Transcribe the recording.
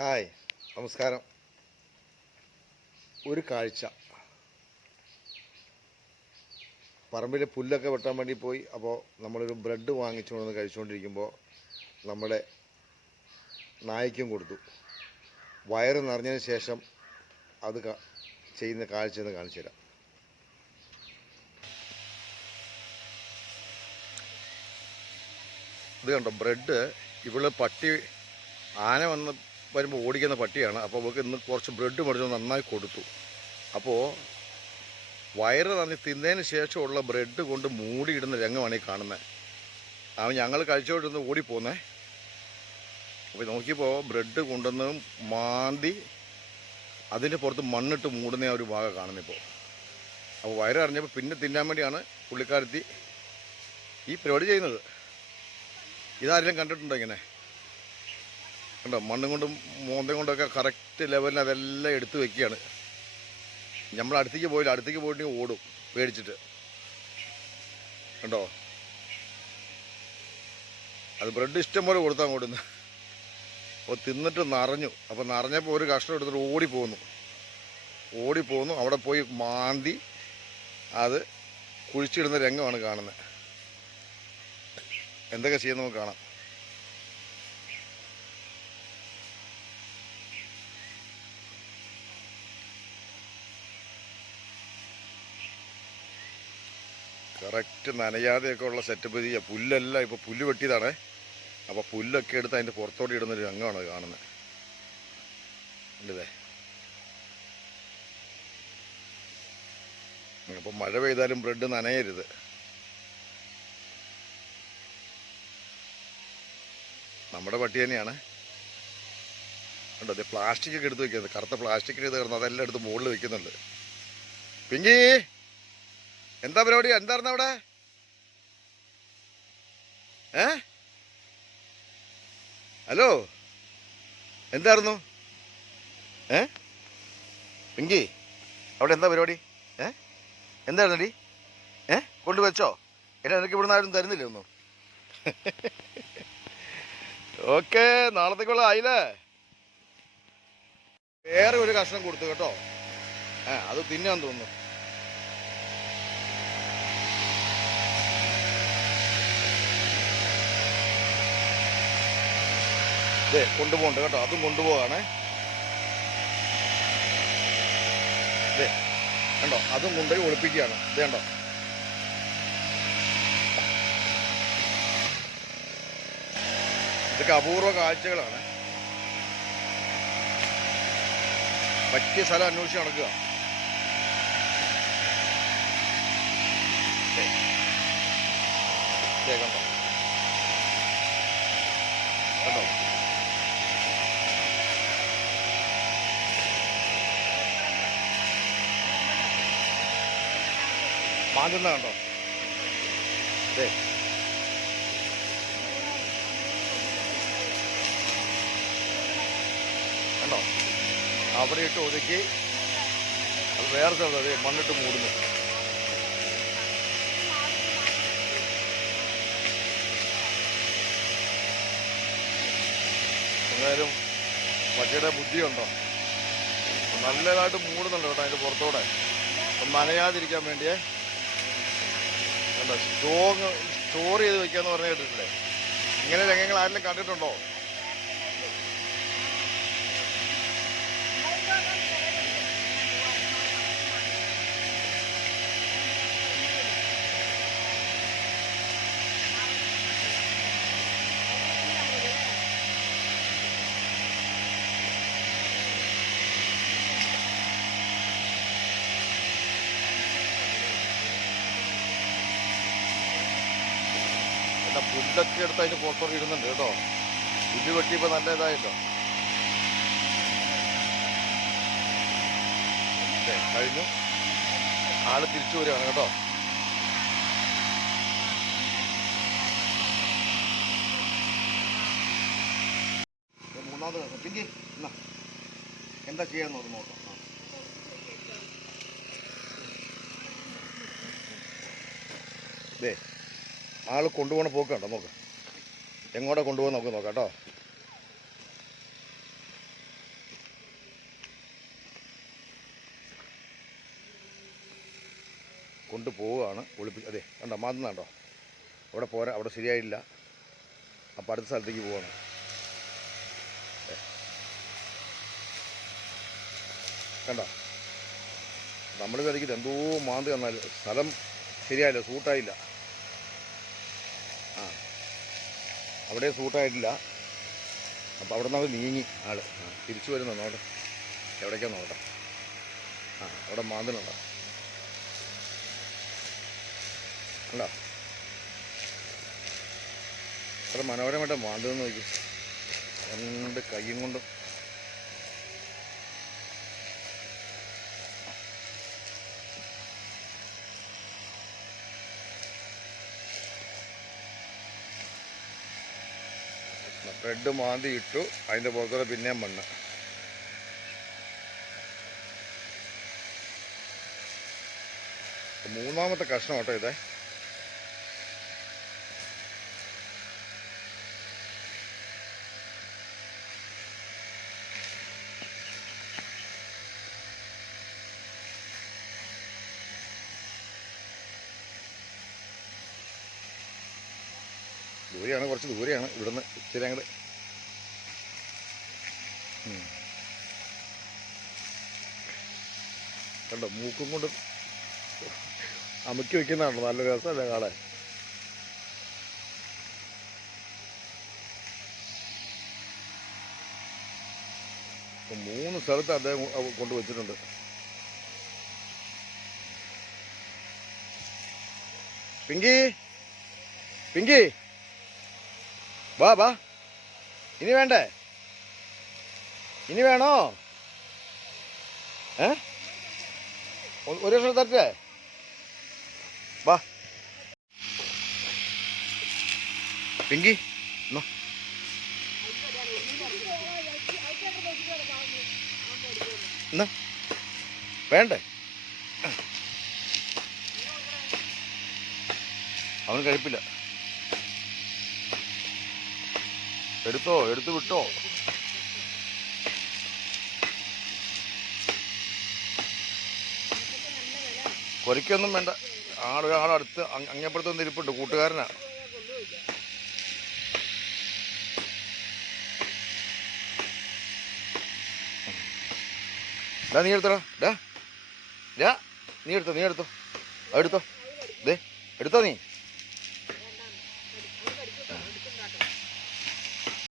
Hi നമസ്കാരം. ഒരു കാഴ്ച. പറമ്പിലെ പുല്ലൊക്കെ വെട്ടാൻ വേണ്ടി പോയി അപ്പോൾ നമ്മളൊരു ബ്രെഡ് വാങ്ങിച്ചു വന്ന് കഴിച്ചുകൊണ്ടിരിക്കുമ്പോൾ നമ്മുടെ നായ്ക്കും കൊടുത്തു. വയറ് നിറഞ്ഞതിന് ശേഷം അത് ചെയ്യുന്ന കാഴ്ച എന്ന് കാണിച്ചു തരാം. ഇത് കണ്ടോ ബ്രെഡ് ഇവിടെ പട്ടി ആന വന്ന് വരുമ്പോൾ ഓടിക്കുന്ന പട്ടിയാണ്. അപ്പോൾ അവൾക്ക് ഇന്ന് കുറച്ച് ബ്രെഡ് മേടിച്ച് നന്നായി കൊടുത്തു. അപ്പോൾ വയറ് നന്ദി തിന്നതിന് ശേഷമുള്ള ബ്രെഡ് കൊണ്ട് മൂടിയിടുന്ന രംഗമാണ് ഈ കാണുന്നത് അവൻ ഞങ്ങൾ കഴിച്ചുകൊണ്ടിരുന്ന് ഓടിപ്പോന്നേ. അപ്പോൾ നോക്കിയപ്പോൾ ബ്രെഡ് കൊണ്ടുവന്ന് മാന്തി അതിന്റെ പുറത്ത് മണ്ണിട്ട് മൂടുന്ന ആ ഒരു ഭാഗം കാണുന്നിപ്പോൾ അപ്പോൾ വയററിഞ്ഞപ്പോൾ പിന്നെ തിന്നാൻ വേണ്ടിയാണ് പുള്ളിക്കാരത്തി ഈ പരിപാടി ചെയ്യുന്നത്. ഇതാരെല്ലാം കണ്ടിട്ടുണ്ടോ ഇങ്ങനെ? കണ്ടോ മണ്ണും കൊണ്ടും മോന്തയും കൊണ്ടൊക്കെ കറക്റ്റ് ലെവലിൽ അതെല്ലാം എടുത്തു വെക്കുകയാണ്. നമ്മൾ അടുത്തേക്ക് പോയില്ല അടുത്തേക്ക് പോയിട്ട് ഓടും പേടിച്ചിട്ട്. കണ്ടോ? അത് ബ്രെഡ് ഇഷ്ടം പോലെ കൊടുത്താൽ കൊടുന്ന് അപ്പോൾ തിന്നിട്ട് നിറഞ്ഞു. അപ്പോൾ നിറഞ്ഞപ്പോൾ ഒരു കഷ്ണം എടുത്തിട്ട് ഓടിപ്പോന്നു ഓടിപ്പോന്നു അവിടെ പോയി മാന്തി അത് കുഴിച്ചിടുന്ന രംഗമാണ് കാണുന്നത് എന്തൊക്കെ ചെയ്യുന്ന നമുക്ക് കാണാം. കറക്റ്റ് നനയാതെയൊക്കെ ഉള്ള സെറ്റപ്പ് ചെയ്യുക പുല്ലെല്ലാം ഇപ്പോൾ പുല്ല് വെട്ടിയതാണ്. അപ്പോൾ പുല്ലൊക്കെ എടുത്ത് അതിന്റെ പുറത്തോട്ട് ഇടുന്നൊരു രംഗമാണ് കാണുന്നത്. ഉണ്ടല്ലേ അപ്പോൾ മഴ പെയ്താലും ബ്രെഡ് നനയരുത്. നമ്മുടെ പട്ടി തന്നെയാണ്. കണ്ടോ? അതെ പ്ലാസ്റ്റിക് ഒക്കെ എടുത്ത് വെക്കുന്നത്. കറുത്ത പ്ലാസ്റ്റിക്കിൽ ഇത് കിടന്ന് അതെല്ലാം എടുത്ത് മുകളിൽ വെക്കുന്നുണ്ട്. പിങ്കി! എന്താ പരിപാടി? എന്തായിരുന്നു അവിടെ? ഏ? ഹലോ? എന്തായിരുന്നു? ഏ? പിങ്കി അവിടെ എന്താ പരിപാടി? ഏ? എന്തായിരുന്നു ഡി ഏ കൊണ്ടുവച്ചോ എന്നെ എനിക്ക് ഇവിടുന്ന് ആരും തരുന്നില്ല ഒന്നും? ഓക്കെ നാളത്തേക്കുള്ള ആയില്ലേ? വേറെ ഒരു കഷ്ണം കൊടുത്തു കേട്ടോ. ആ അത് തിന്നാൻ തോന്നുന്നു. കൊണ്ടുപോകണ്ട കേട്ടോ. അതും കൊണ്ടുപോവാണേ. ദേ കണ്ടോ? അതും കൊണ്ടുപോയി ഒളിപ്പിക്കുകയാണ്. ഇതേ കണ്ടോ? ഇതൊക്കെ അപൂർവ കാഴ്ചകളാണ്. പറ്റിയ സ്ഥലം അന്വേഷിച്ച് നടക്കുക. കേട്ടോ കണ്ടോ? കണ്ടോ? മാറ്റുന്ന കണ്ടോ? അതെ കണ്ടോ? അവിടെ ഇട്ട് ഒതുക്കി. അത് വേറെ സ്ഥലത്ത് അതെ മണ്ണിട്ട് മൂടുന്നു. എന്തായാലും പട്ടിയുടെ ബുദ്ധിയുണ്ടോ? നല്ലതായിട്ട് മൂടുന്നുണ്ട് കേട്ടോ അതിന്റെ പുറത്തൂടെ. നനയാതിരിക്കാൻ വേണ്ടിയേ. സ്റ്റോങ് സ്റ്റോർ ചെയ്ത് വെക്കാന്ന് പറഞ്ഞു കേട്ടിട്ടില്ലേ? ഇങ്ങനെ രംഗങ്ങൾ ആരെങ്കിലും കണ്ടിട്ടുണ്ടോ? പുല്ലൊക്കെ എടുത്ത് അതിന് പുറത്തോട്ട് ഇടുന്നുണ്ട് കേട്ടോ. പുല്ല് വെട്ടിയപ്പോൾ നല്ല ഇതായല്ലോ കഴിഞ്ഞു. ആൾ തിരിച്ചു വരികയാണ് കേട്ടോ. മൂന്നാമത് കിടന്നു. പിങ്കി എന്നാ? എന്താ ചെയ്യാന്ന് നോക്കാം. നോക്കാം ദേ ആൾ കൊണ്ടുപോകണ പോക്ക് കണ്ടോ നോക്ക്. എങ്ങോട്ടാണ് കൊണ്ടുപോകാൻ നമുക്ക് നോക്കാം കേട്ടോ. കൊണ്ടുപോവുകയാണ്. ഒളിപ്പിച്ച് അതെ കണ്ടോ? അവിടെ പോരാ അവിടെ ശരിയായില്ല. അപ്പം അടുത്ത സ്ഥലത്തേക്ക് പോവാണ്. കണ്ടോ? നമ്മൾ വിതയ്ക്കുന്നത് എന്തോ മാന്തി വന്നാൽ സ്ഥലം ശരിയായില്ല സൂട്ടായില്ല. അവിടെ സൂട്ടായിട്ടില്ല. അപ്പോൾ അവിടെ നിന്ന് നീങ്ങി ആൾ. തിരിച്ചു വരുന്ന? നോട്ടെ എവിടേക്കാ നോട്ടെ ആ അവിടെ മാന്തലുണ്ടോ. ഉണ്ടോ? അത്ര മനോഹരമായിട്ട് മാന്തുന്ന് നോക്കി. രണ്ട് കയ്യും കൊണ്ടും. ബ്രെഡ് മാന്തി ഇട്ടു. അതിന്റെ പുറത്തുകൂടെ പിന്നെയും മണ്ണ് മൂന്നാമത്തെ കഷ്ണം കേട്ടോ ഇതേ. ദൂരെയാണ് കുറച്ച് ദൂരെയാണ്. ഇവിടുന്ന് ഇച്ചിരി അങ്ങോട്ട് കണ്ടോ മൂക്കും കൊണ്ട് അമുക്കി വെക്കുന്നതാണോ നല്ല രസമല്ലേ കാണാൻ. മൂന്ന് സ്ഥലത്ത് അദ്ദേഹം കൊണ്ടുവച്ചിട്ടുണ്ട് പിങ്കി പിങ്കി. വാ വാ. ഇനി വേണ്ടേ? ഇനി വേണോ? ഏ? ഒരു വർഷം തരട്ടെ? വാ. പിങ്കി വേണ്ടേ? അവന് കഴിപ്പില്ല. എടുത്തോ എടുത്തു വിട്ടോ. കൊരിക്കൊന്നും വേണ്ട. ആൾ ആളടുത്ത് അങ്ങപ്പുറത്തൊന്നും ഇരിപ്പുണ്ട് കൂട്ടുകാരനാ. ഡാ നീ എടുത്തോടാ. ഡാ ഡാ നീ എടുത്തോ നീ എടുത്തോ. എടുത്തോ. ദേ എടുത്തോ നീ.